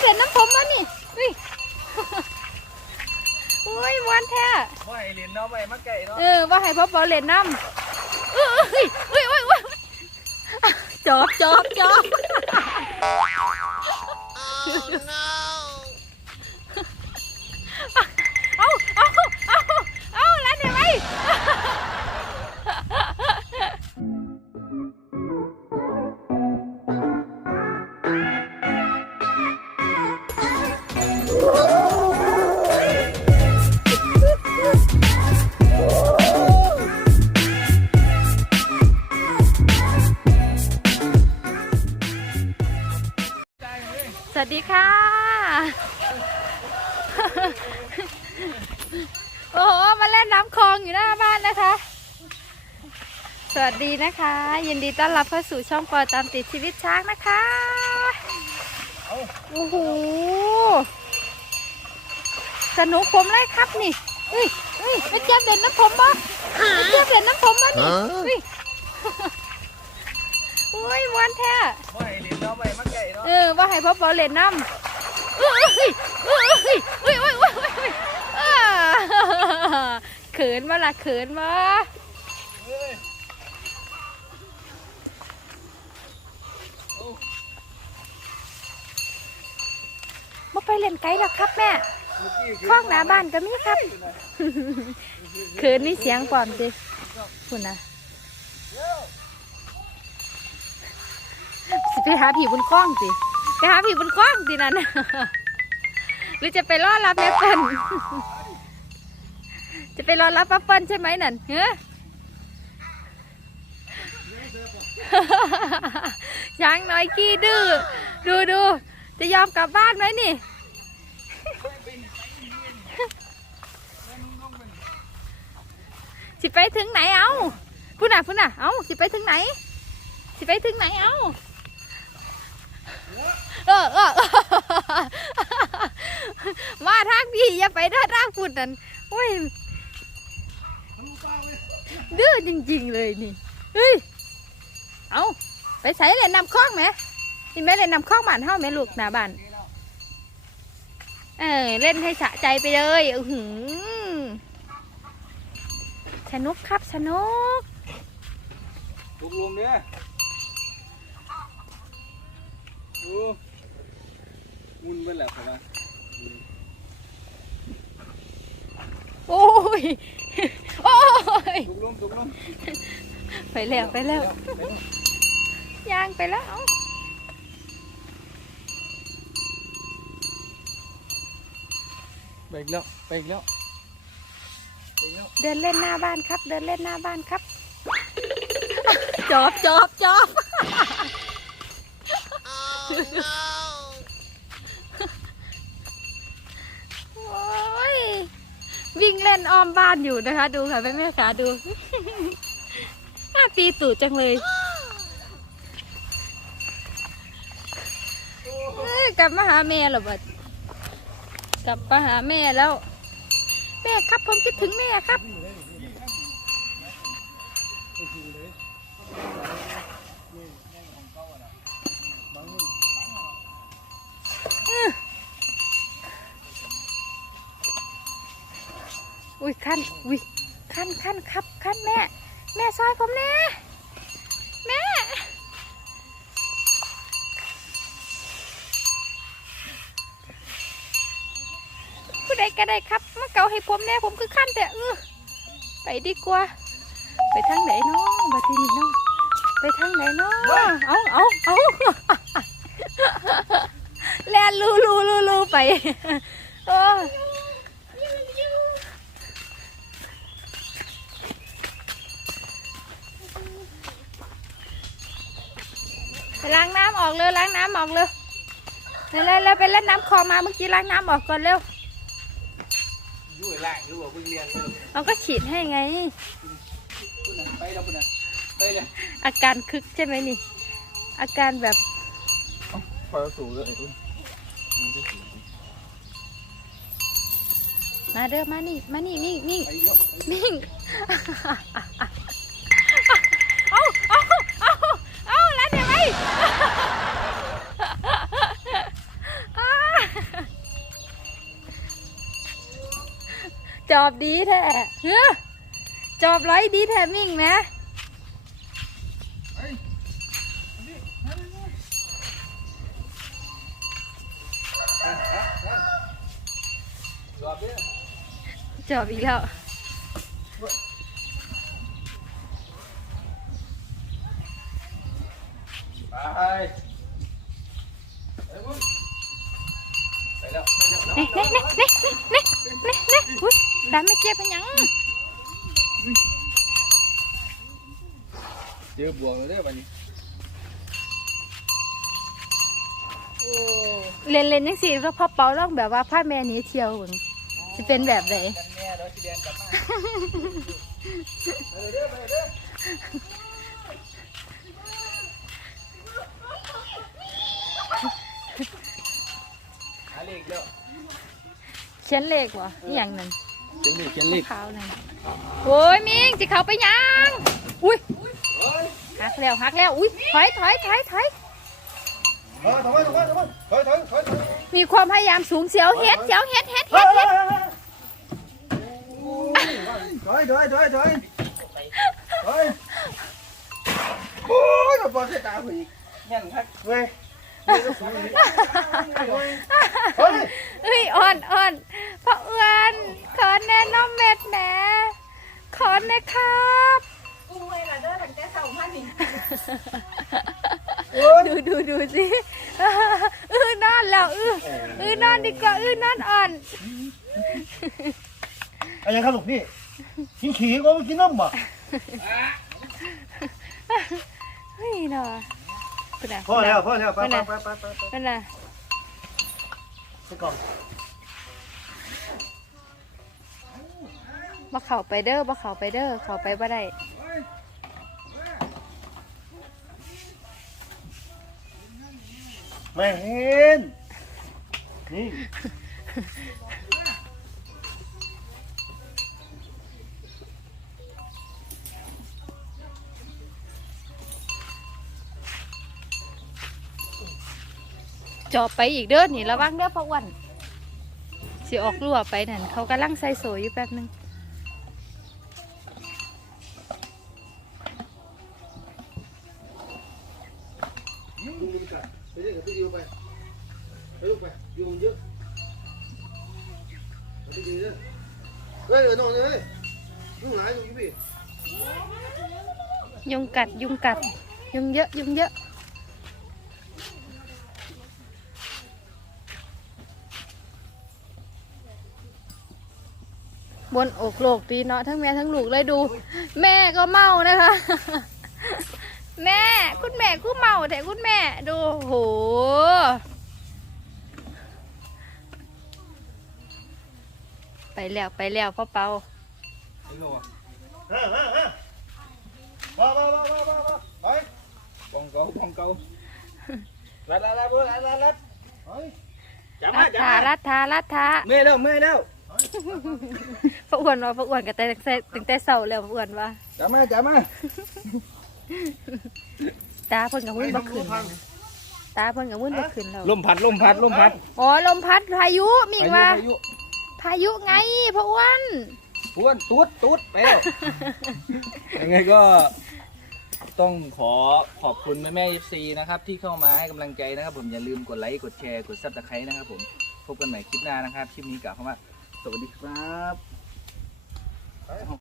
เล่นน้ำผมวะนี่อุ้ยอุ้ยมวนแท้ว่าให้เหรียญน้ำไปมาไก่เนาะเออว่าให้พ่อปอเหรียญน้ำเอ้ยอุ้ยอุ้ยอุ้ยจอบจอบจอบเอ องอยู่หน้าบ้านนะคะ สวัสดีนะคะ ยินดีต้อนรับเข้าสู่ช่องปอตามติดชีวิตช้างนะคะเอาโอ้โหสนุกผมเลยครับนี่เฮ้ยเฮ้ยมาเจ็บเด่นน้ำผมบ่มาเจ็บเด่นน้ำผมบ่นี่เฮ้ยโอ้ยมวนแท้ว่าไอเหรียญเนาะไปมาไก่เนาะเออว่าให้พ่อเปาเล่นน้ำเอ้ยเอ้ยเอ้ยเอ้ยเอ้ยเอ้ย เอ้ยเอ้ยอ่าเขินมาละเขินมาเฮ้ยมาไปเล่นไกลหรอกครับแม่เมื่อกี้ข้องหน้าบ้านก็มีครับเขินนี่เสียงปลอมจิคุณนะสิไปหาผีบนกล้องสิไปหาผีบนกล้องสินั่นน่ะหรือจะไปรอรับแม่เปิ้ล จะไปรอรับป้าเปิ้ลใช่ไหมนั่นเฮ้ช้างน้อยขี้ดื้อดูดูจะยอมกลับบ้านไหมนี่ สิไปถึงไหนเอาพูดน่ะพูดน่ะเอาสิไปถึงไหน สิไปถึงไหนเอาเออเออมาทางพี่อย่าไปด้าทางพูดนั่นโอ้ย ดื้อจริงๆเลยนี่ เฮ้ย เอาไปใส่เล่นน้ำคลองไหมนี่แม่เล่นน้ำคลองบ้านเฮาไหมลูกหน้าบ้านเออเล่นให้สะใจไปเลยอือหือสนุกครับสนุกลุกลงเด้อดูมุนเบิ่นแหละครับโอ้ย โอ้ย ลุกลงลุกลงไปแล้วไปแล้วย่างไปแล้วไปอีกแล้วไปอีกแล้วไปอีกแล้วเดินเล่นหน้าบ้านครับ เดินเล่นหน้าบ้านครับ จอบจอบจอบโอ้ย วิ่งเล่นอ้อมบ้านอยู่นะคะ ดูค่ะแม่แม่ขาดูน่าตีตูดจังเลยเอ้กลับมาหาแม่เหรอบัดกลับมาหาแม่แล้ว แม่ครับผมคิดถึงแม่ครับ อุ้ยขั้นอุ้ยขั้นขั้นครับขั้นแม่ แม่ซอยผมแน่แม่ผู้ใดก็ได้ครับมาเกาให้ผมแน่ผมคือขั้นแต่เออไปดีกว่า ไปทางไหนเนาะมาที่นี่เนาะไปทางไหนเนาะเอาเอาเอาแลนลูลูลูลูไปโอ้ ล้างน้ำออกเร็วล้างน้ำออกเร็วเร็วเร็วเร็วไปเล่นน้ำคลองมาเมื่อกี้ล้างน้ำออกก่อนเร็วยู่ล่างยู่บ่เพิ่งเรียนเราก็ฉีดให้ไงไปแล้วพุ่นไปเลยอาการคึกใช่ไหมนี่ อาการแบบพอสูงเลยพุ่นมันมาเด้อมานี่มานี่นี่นี่นิ่ อบดีแท้เฮ้อจอบร้อยดีแท้มิ่งนะเฮ้ยนี่มาเลยมาอะอะอะจอบดิจอบอีกแล้วไปไปมึงไปแล้วไปแล้วเน่เน่เน่เน่เน่เน่เน่เน่อุ้ยดาไม่เจ็บเป็นหยังเจอบวกแล้วเด้อบัดนี้โอ้เล่นเล่นยังสิแล้วพ่อเปาลองแบบว่าพาแม่หนี้เที่ยวเบิ่งจะเป็นแบบไหนกันแม่เดี๋ยวสิเรียนกลับมาไปเลยเด้อไปเลยเด้อหาเลขเด้อ เขียนเลขวะอหย่างนั้นเขียนเลขเขียนเลขขาวนั่นโอ้ยมิงจะเขาไปหยังอุ้ยเฮ้ยหักแล้วหักแล้วอุ้ยถอยถอยถอยถอยเฮ้ยถอยถอยถอยถอยถอยถอยถอยมีความพยายามสูงเสียวเฮ็ดเสียวเฮ็ดเฮ็ดเฮ็ดเฮ็ดถอยถอยถอยถอยถอยโอ้ยมาปอดใส่ตาผู้อีกยันคักเว้ยเฮ้ยเอ้ยอ่อนอ่อน อนะครับกุ้งไว้ละเด้อตั้งแต่เช้ามานี่ดูดูดูสิอื้อนอนแล้วอื้ออื้อนอนดีกว่าอื้อนอนอ่อนอะไรยังครับลูกพี่กินขี้ก็ไม่กินน้ำบ่เฮ้ยเนาะคุณน่ะพอแล้วพอแล้วไปไปไปไปไปไปนั่นน่ะไป บ่เข้าไปเด้อบ่เข้าไปเด้อเข้าไปบ่ได้แม่เห็น นี่ จอบไปอีกเด้อนี่ระวังเด้อพ่ออ้วนสิออกรั่วไปนั่นเขากำลังใส่โซอยู่แป๊บนึง ดูมันกัด ไปเรียกกับพี่ดิวไปไปลูกไปยุงเยอะไปดีๆเด้อเฮ้ยเออนองเลยเฮ้ยยุงหลายอยู่พี่ยุงกัดยุงกัดยุงเยอะยุงเยอะบนอกโลกปีเนาะทั้งแม่ทั้งลูกเลยดู แม่ก็เมานะคะ แม่ คุณแม่กูเมาแต่คุณแม่ ดูโหไปแล้วไปแล้วพ่อเปาไอ้โลอเฮ้ยเฮ้ยเฮ้ยมามามามามาไปปองเกาปองเกาลัดลัดลัดลัดลัดลัดไปจับมารัดจับทามารัดทารัดทาเมื่อยแล้วเมื่อยแล้วพระอ้วนว่าพระอ้วนกับแต่แต่แต่เสาแล้วพระอ้วนว่าจับมาจับมา ตาเพิ่นกับมุ่นบ่ขึ้นนะตาเพิ่นกับมุ่นบ่ขึ้นแล้วลมพัดลมพัดลมพัดอ๋อลมพัดพายุมีว่า พายุพายุไงพระอ้วนพายุอ้วนตุ๊ดตุ๊ดไปแล้วยังไงก็ต้องขอขอบคุณแม่แม่เอฟซีนะครับ ที่เข้ามาให้กำลังใจนะครับ ผมอย่าลืมกดไลค์กดแชร์กดซับสไครต์นะครับ ผมพบกันใหม่คลิปหน้านะครับคลิปนี้กล่าวคำว่าสวัสดีครับ